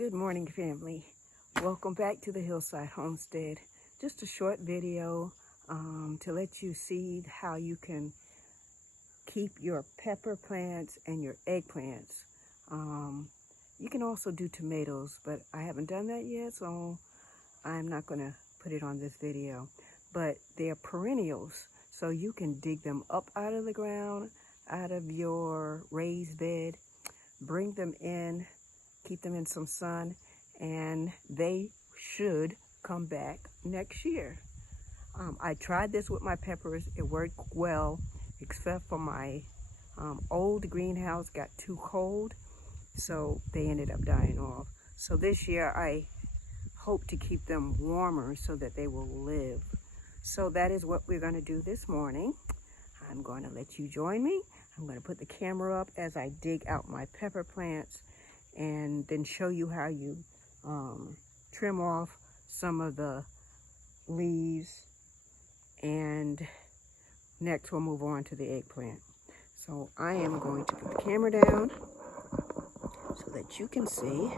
Good morning, family. Welcome back to the Hillside Homestead. Just a short video to let you see how you can keep your pepper plants and your eggplants. You can also do tomatoes, but I haven't done that yet, so I'm not going to put it on this video. But they're perennials, so you can dig them up out of the ground, out of your raised bed, bring them in, keep them in some sun, and they should come back next year. I tried this with my peppers. It worked well, except for my old greenhouse got too cold, so they ended up dying off. So this year I hope to keep them warmer so that they will live. So that is what we're going to do this morning. I'm going to let you join me. I'm going to put the camera up as I dig out my pepper plants and then show you how you trim off some of the leaves, and next we'll move on to the eggplant. So I am going to put the camera down so that you can see.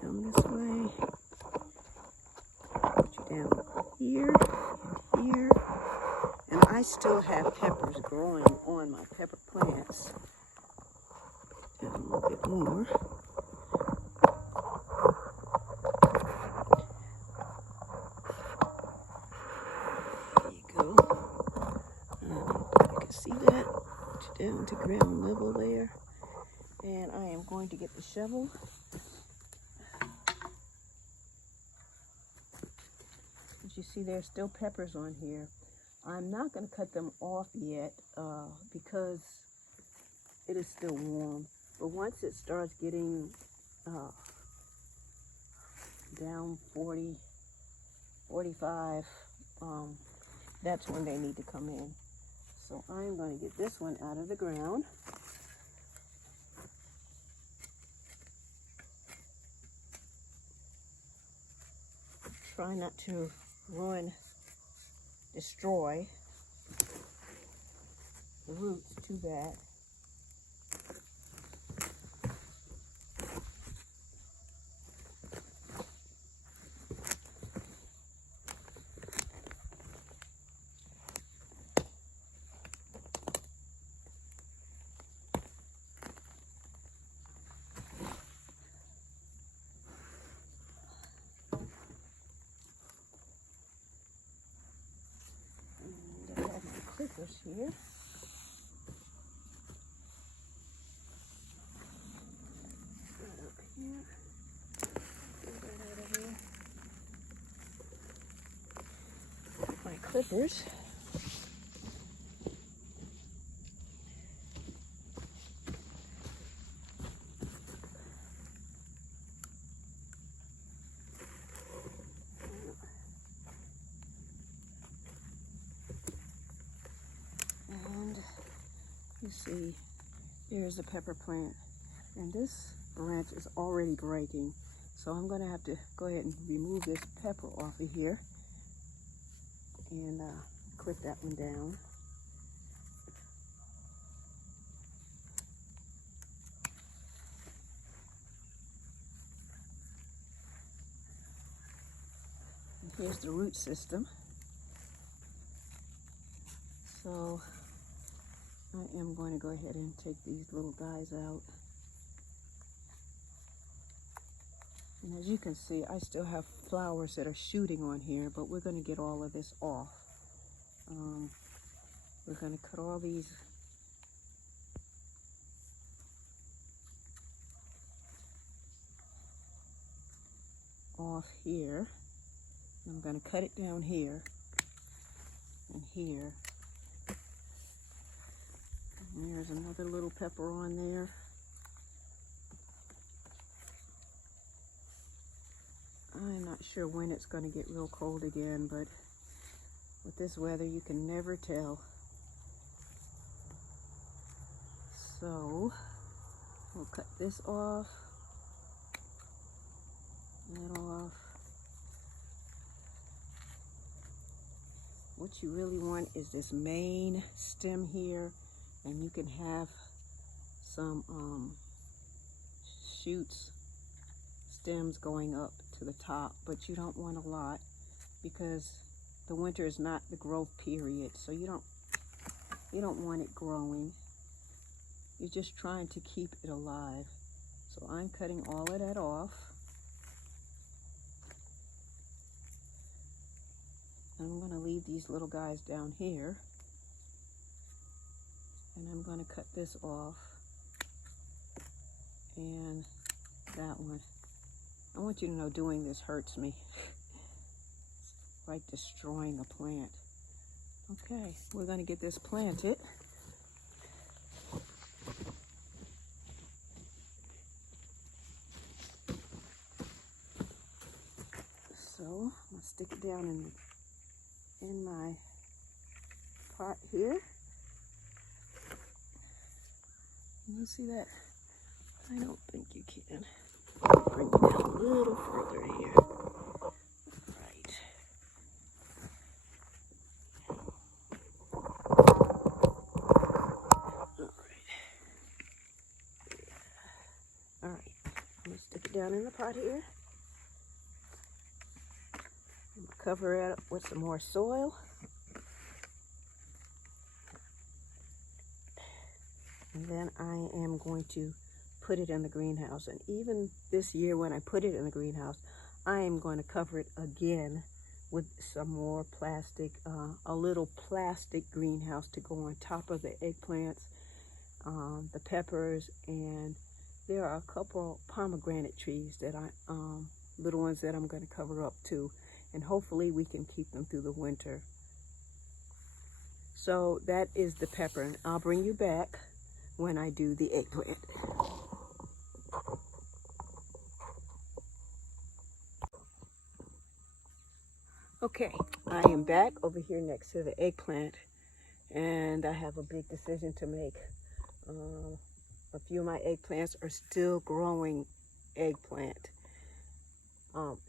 Come this way. Put you down here and here. And I still have peppers growing on my pepper plants. Down a little bit more. There you go. You can see that. Down to ground level there. And I am going to get the shovel. As you see, there's still peppers on here. I'm not going to cut them off yet because it is still warm. But once it starts getting down 40, 45, that's when they need to come in. So I'm going to get this one out of the ground. Try not to destroy the roots too bad. Clippers here. Right up here. Get that out of here. My clippers. And you see, here's a pepper plant, and this branch is already breaking, so I'm going to have to go ahead and remove this pepper off of here and clip that one down. And here's the root system. So I am going to go ahead and take these little guys out. And as you can see, I still have flowers that are shooting on here, but we're going to get all of this off. We're going to cut all these off here. I'm going to cut it down here and here. And there's another little pepper on there. I'm not sure when it's going to get real cold again, but with this weather you can never tell. So we'll cut this off, that off. What you really want is this main stem here, and you can have some shoots, stems going up to the top, but you don't want a lot because the winter is not the growth period, so you don't want it growing. You're just trying to keep it alive. So I'm cutting all of that off. I'm going to leave these little guys down here. And I'm going to cut this off. And that one. I want you to know doing this hurts me. It's like destroying a plant. Okay, we're going to get this planted. So I'm going to stick it down in my pot here. You see that? I don't think you can. Bring it down a little further here. Right. All right. I'm going to stick it down in the pot here. I'm going to cover it up with some more soil. And then I am going to put it in the greenhouse. And even this year when I put it in the greenhouse, I am going to cover it again with some more plastic, a little plastic greenhouse to go on top of the eggplants, the peppers, and there are a couple pomegranate trees that little ones that I'm going to cover up too. And hopefully we can keep them through the winter. So that is the pepper, and I'll bring you back when I do the eggplant. Okay, I am back over here next to the eggplant, and I have a big decision to make. A few of my eggplants are still growing eggplant.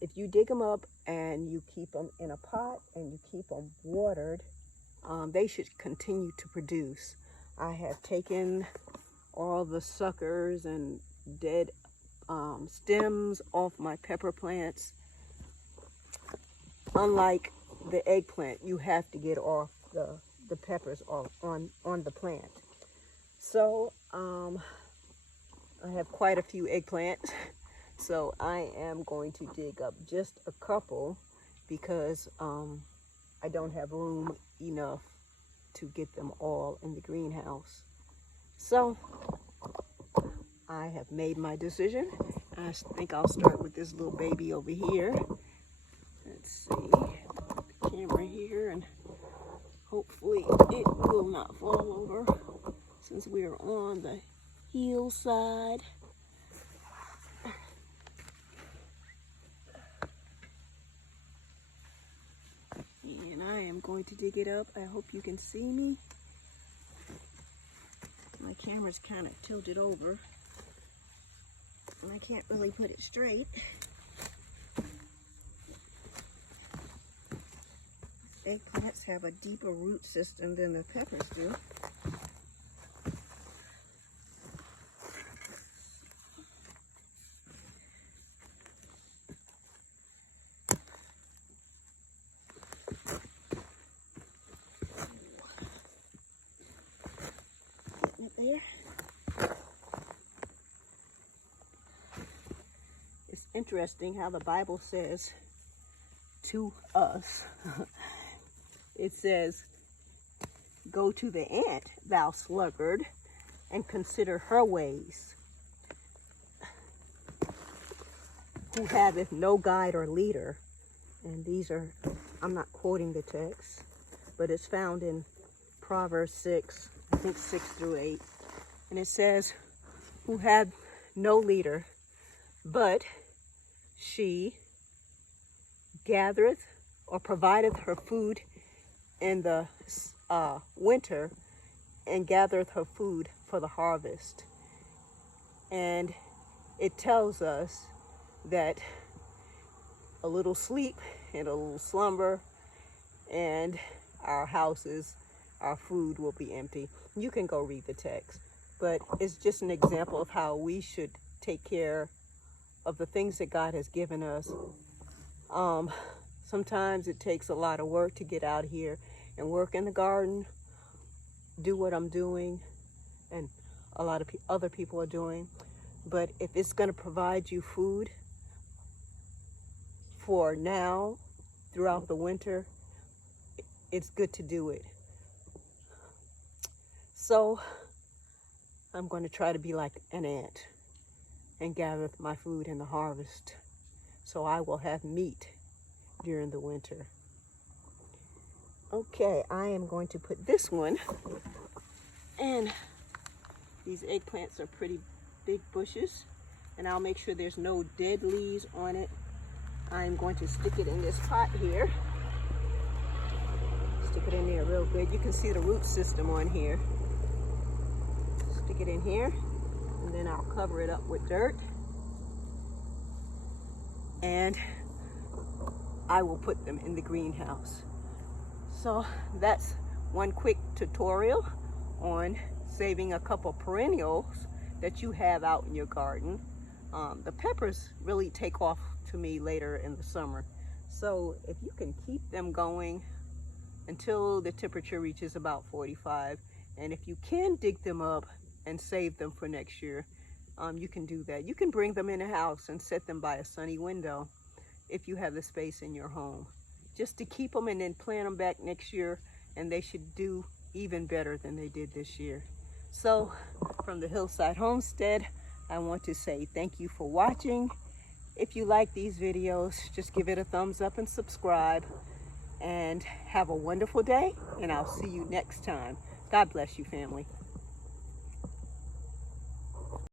If you dig them up and you keep them in a pot and you keep them watered, they should continue to produce. I have taken all the suckers and dead stems off my pepper plants. Unlike the eggplant, you have to get off the peppers off on the plant. So I have quite a few eggplants. So I am going to dig up just a couple because I don't have room enough to get them all in the greenhouse. So I have made my decision. I think I'll start with this little baby over here. Let's see, put the camera here and hopefully it will not fall over since we are on the hillside. And I am going to dig it up. I hope you can see me. My camera's kind of tilted over and I can't really put it straight. Eggplants have a deeper root system than the peppers do. Getting it there. It's interesting how the Bible says to us, it says, "Go to the ant, thou sluggard, and consider her ways, who haveth no guide or leader." And these are, I'm not quoting the text, but it's found in Proverbs 6, I think 6 through 8. And it says, "Who had no leader, but she gathereth or provideth her food in the winter, and gathereth her food for the harvest." And it tells us that a little sleep and a little slumber and our houses, our food will be empty. You can go read the text. but it's just an example of how we should take care of the things that God has given us. Sometimes it takes a lot of work to get out here and work in the garden, do what I'm doing and a lot of other people are doing. But if it's going to provide you food for now, throughout the winter, it's good to do it. So I'm going to try to be like an ant and gather my food in the harvest, so I will have meat during the winter. Okay, I am going to put this one, and these eggplants are pretty big bushes, and I'll make sure there's no dead leaves on it. I'm going to stick it in this pot here. Stick it in there real good. You can see the root system on here. Stick it in here, and then I'll cover it up with dirt, and I will put them in the greenhouse. So that's one quick tutorial on saving a couple perennials that you have out in your garden. The peppers really take off to me later in the summer. So if you can keep them going until the temperature reaches about 45, and if you can dig them up and save them for next year, you can do that. You can bring them in a house and set them by a sunny window if you have the space in your home, just to keep them and then plant them back next year, and they should do even better than they did this year. So from the Hillside Homestead, I want to say thank you for watching. If you like these videos, just give it a thumbs up and subscribe, and have a wonderful day, and I'll see you next time. God bless you, family.